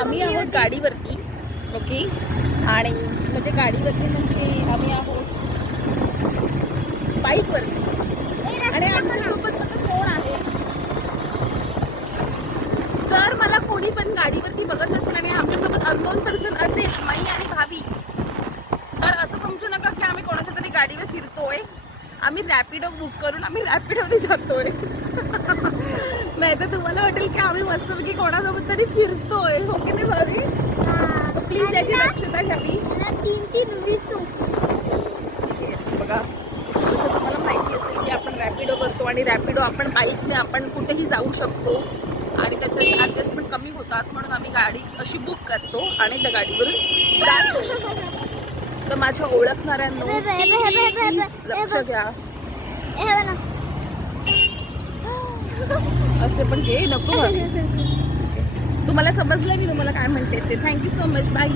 आम्ही आहोत गाडीवरती. ओके. आणि म्हणजे गाडीवरती म्हणजे आम्ही आहोत बाईकवरती. आणि आमच्यासोबत आता कोण आहे? जर मला कोणी पण गाडीवरती बघत असेल आणि आमच्यासोबत अननोन पर्सन असेल, मई आणि भावी, तर असं समजू नका की आम्ही कोणाच्या तरी गाडीवर फिरतोय. आम्ही रॅपिडो बुक करून आम्ही रॅपिडोने जातोय. नाही तर तुम्हाला वाटेल की आम्ही मस्तपैकी कोणासोबत तरी फिरतोय. हो की नाही भावी? प्लीज याची दक्षता घ्यावी. 3-3-20 बघा, जसं तुम्हाला माहिती असेल की आपण रॅपिडो करतो आणि रॅपिडो आपण बाईकने आपण कुठेही जाऊ शकतो आणि त्याचे चार्जेस पण कमी होतात. म्हणून आम्ही गाडी अशी बुक करतो आणि त्या गाडीवरून जातो. तर माझ्या ओळखणाऱ्यांनो प्लीज लक्ष द्या. असे पण घे नको. तुम्हाला समजलं मी तुम्हाला काय म्हणते ते. Thank you so much. बाय.